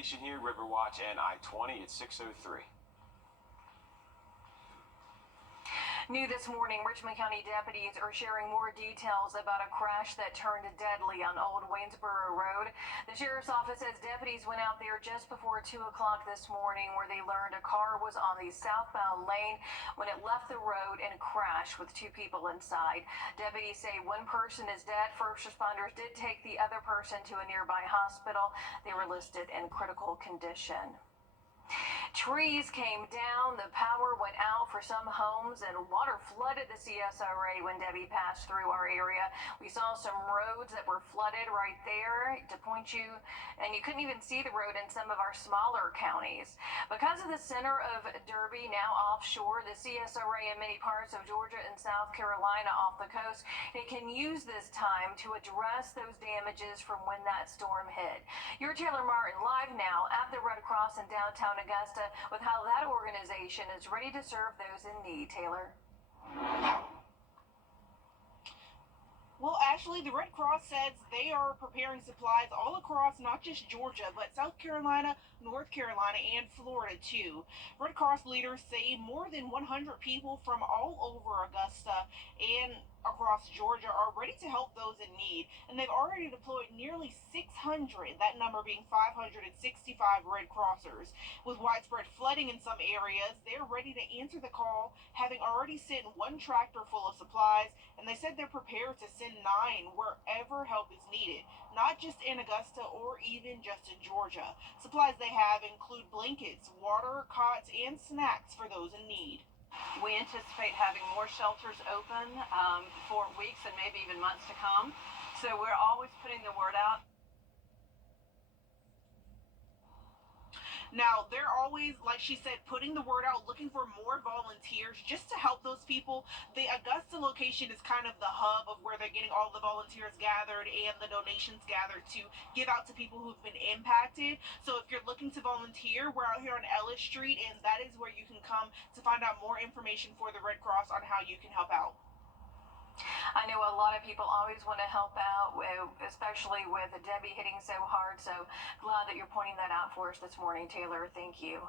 information here, Riverwatch and I-20 at 6:03. New this morning, Richmond County deputies are sharing more details about a crash that turned deadly on Old Waynesboro Road. The sheriff's office says deputies went out there just before 2 o'clock this morning where they learned a car was on the southbound lane when it left the road and crashed with 2 people inside. Deputies say 1 person is dead. First responders did take the other person to a nearby hospital. They were listed in critical condition. Trees came down, the power went out for some homes, and water flooded the CSRA when Debbie passed through our area. We saw some roads that were flooded right there to point you, and you couldn't even see the road in some of our smaller counties. Because of the center of Derby now offshore, the CSRA in many parts of Georgia and South Carolina off the coast, they can use this time to address those damages from when that storm hit. You're Taylor Martin live now at the Red Cross in downtown Augusta with how that organization is ready to serve those in need. Taylor. Well, Ashley, the Red Cross says they are preparing supplies all across not just Georgia, but South Carolina, North Carolina, and Florida, too. Red Cross leaders say more than 100 people from all over Augusta and across Georgia are ready to help those in need, and they've already deployed nearly 600, that number being 565 Red Crossers. With widespread flooding in some areas, they're ready to answer the call, having already sent 1 tractor full of supplies, and they said they're prepared to send 9 wherever help is needed, not just in Augusta or even just in Georgia. Supplies they have include blankets, water, cots, and snacks for those in need. We anticipate having more shelters open for weeks and maybe even months to come. So we're always putting the word out. Now, they're always, like she said, putting the word out, looking for more volunteers just to help those people. The Augusta location is kind of the hub of where they're getting all the volunteers gathered and the donations gathered to give out to people who've been impacted. So if you're looking to volunteer, we're out here on Ellis Street, and that is where you can come to find out more information for the Red Cross on how you can help out. I know a lot of people always want to help out, especially with Debbie hitting so hard. So glad that you're pointing that out for us this morning, Taylor. Thank you.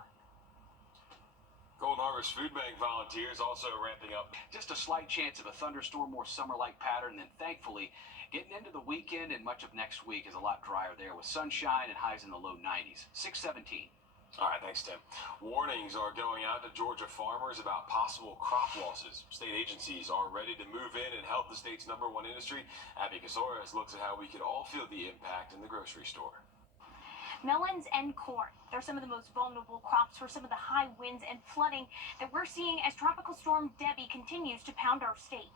Golden Harvest Food Bank volunteers also ramping up. Just a slight chance of a thunderstorm, more summer-like pattern, and thankfully getting into the weekend and much of next week is a lot drier there with sunshine and highs in the low 90s. 617. All right, thanks, Tim. Warnings are going out to Georgia farmers about possible crop losses. State agencies are ready to move in and help the state's #1 industry. Abby Casores looks at how we could all feel the impact in the grocery store. Melons and corn. They're some of the most vulnerable crops for some of the high winds and flooding that we're seeing as Tropical Storm Debbie continues to pound our state.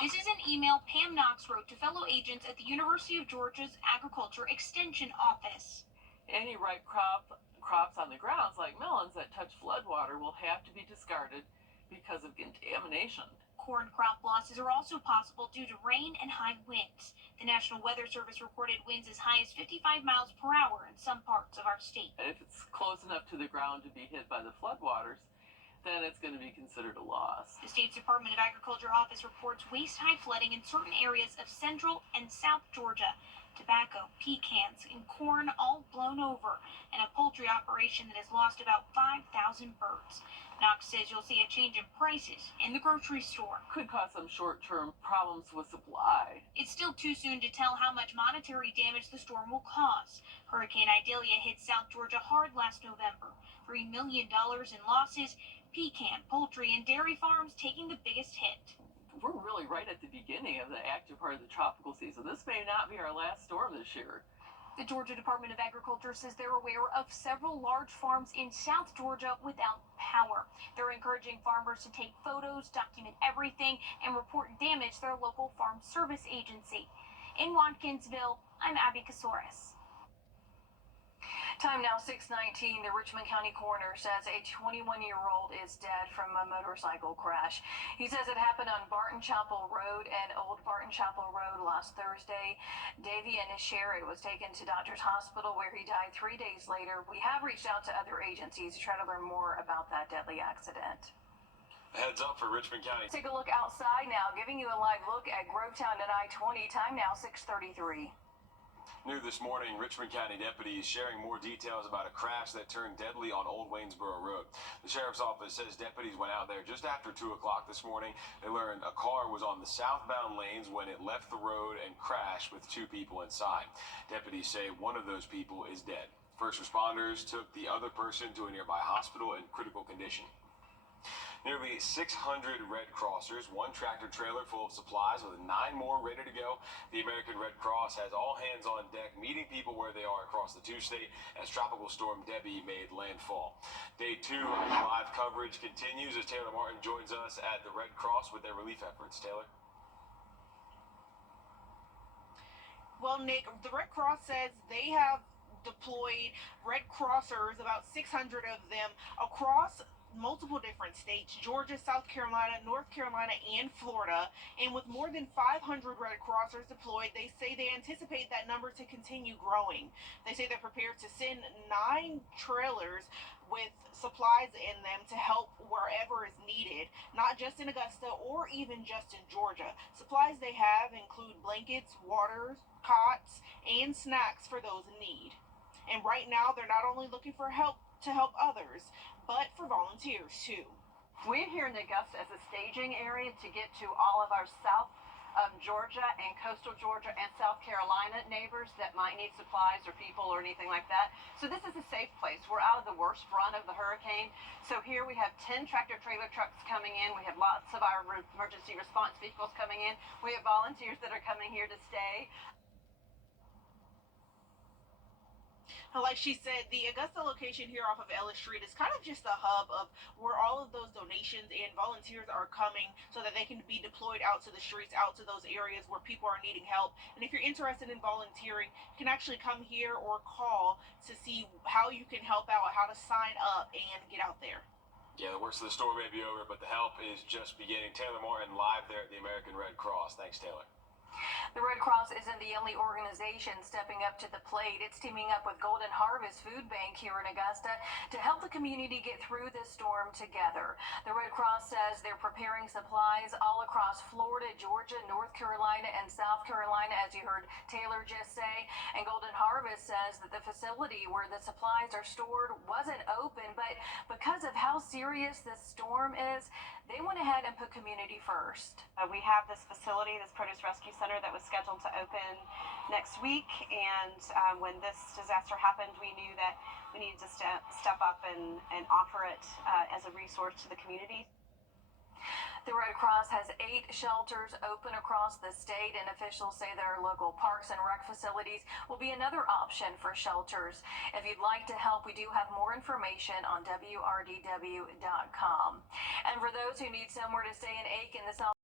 This is an email Pam Knox wrote to fellow agents at the University of Georgia's Agriculture Extension Office. Any ripe crops on the grounds like melons that touch floodwater will have to be discarded because of contamination. Corn crop losses are also possible due to rain and high winds. The National Weather Service reported winds as high as 55 miles per hour in some parts of our state. And if it's close enough to the ground to be hit by the floodwaters, then it's going to be considered a loss. The state's Department of Agriculture office reports waist-high flooding in certain areas of central and south Georgia. Tobacco, pecans, and corn all blown over, and a poultry operation that has lost about 5,000 birds. Knox says you'll see a change in prices in the grocery store. Could cause some short-term problems with supply. It's still too soon to tell how much monetary damage the storm will cause. Hurricane Idalia hit South Georgia hard last November. $3 million in losses, pecan, poultry, and dairy farms taking the biggest hit. We're really right at the beginning of the active part of the tropical season. This may not be our last storm this year. The Georgia Department of Agriculture says they're aware of several large farms in South Georgia without power. They're encouraging farmers to take photos, document everything, and report damage to their local farm service agency. In Watkinsville, I'm Abby Casores. Time now 6:19. The Richmond County coroner says a 21-year-old is dead from a motorcycle crash. He says it happened on Barton Chapel Road and Old Barton Chapel Road last Thursday. Davian Sherrod was taken to Doctors Hospital where he died 3 days later. We have reached out to other agencies to try to learn more about that deadly accident. Heads up for Richmond County. Take a look outside now, giving you a live look at Grovetown and I-20. Time now 6:33. New this morning, Richmond County deputies sharing more details about a crash that turned deadly on Old Waynesboro Road. The sheriff's office says deputies went out there just after 2 o'clock this morning. They learned a car was on the southbound lanes when it left the road and crashed with 2 people inside. Deputies say one of those people is dead. First responders took the other person to a nearby hospital in critical condition. Nearly 600 Red Crossers, 1 tractor trailer full of supplies with 9 more ready to go. The American Red Cross has all hands on deck, meeting people where they are across the 2-state as Tropical Storm Debbie made landfall. Day 2 of live coverage continues as Taylor Martin joins us at the Red Cross with their relief efforts. Taylor? Well, Nick, the Red Cross says they have deployed Red Crossers, about 600 of them, across multiple different states: Georgia, South Carolina, North Carolina, and Florida. And with more than 500 Red Crossers deployed, they say they anticipate that number to continue growing. They say they're prepared to send 9 trailers with supplies in them to help wherever is needed, not just in Augusta or even just in Georgia. Supplies they have include blankets, waters, cots, and snacks for those in need. And right now, they're not only looking for help to help others, but for volunteers too. We're here in Augusta as a staging area to get to all of our South Georgia and coastal Georgia and South Carolina neighbors that might need supplies or people or anything like that. So this is a safe place. We're out of the worst run of the hurricane. So here we have 10 tractor trailer trucks coming in. We have lots of our emergency response vehicles coming in. We have volunteers that are coming here to stay. Like she said, the Augusta location here off of Ellis Street is kind of just a hub of where all of those donations and volunteers are coming so that they can be deployed out to the streets, out to those areas where people are needing help. And if you're interested in volunteering, you can actually come here or call to see how you can help out, how to sign up and get out there. Yeah, the worst of the storm may be over, but the help is just beginning. Taylor Martin live there at the American Red Cross. Thanks, Taylor. The Red Cross isn't the only organization stepping up to the plate. It's teaming up with Golden Harvest Food Bank here in Augusta to help the community get through this storm together. The Red Cross says they're preparing supplies all across Florida, Georgia, North Carolina, and South Carolina, as you heard Taylor just say. And Golden Harvest says that the facility where the supplies are stored wasn't open, but because of how serious this storm is, they went ahead and put community first. We have this facility, this produce rescue center, that was scheduled to open next week. And when this disaster happened, we knew that we needed to step up and offer it as a resource to the community. The Red Cross has 8 shelters open across the state, and officials say their local parks and rec facilities will be another option for shelters. If you'd like to help, we do have more information on Wrdw.com. And for those who need somewhere to stay in Aiken, the South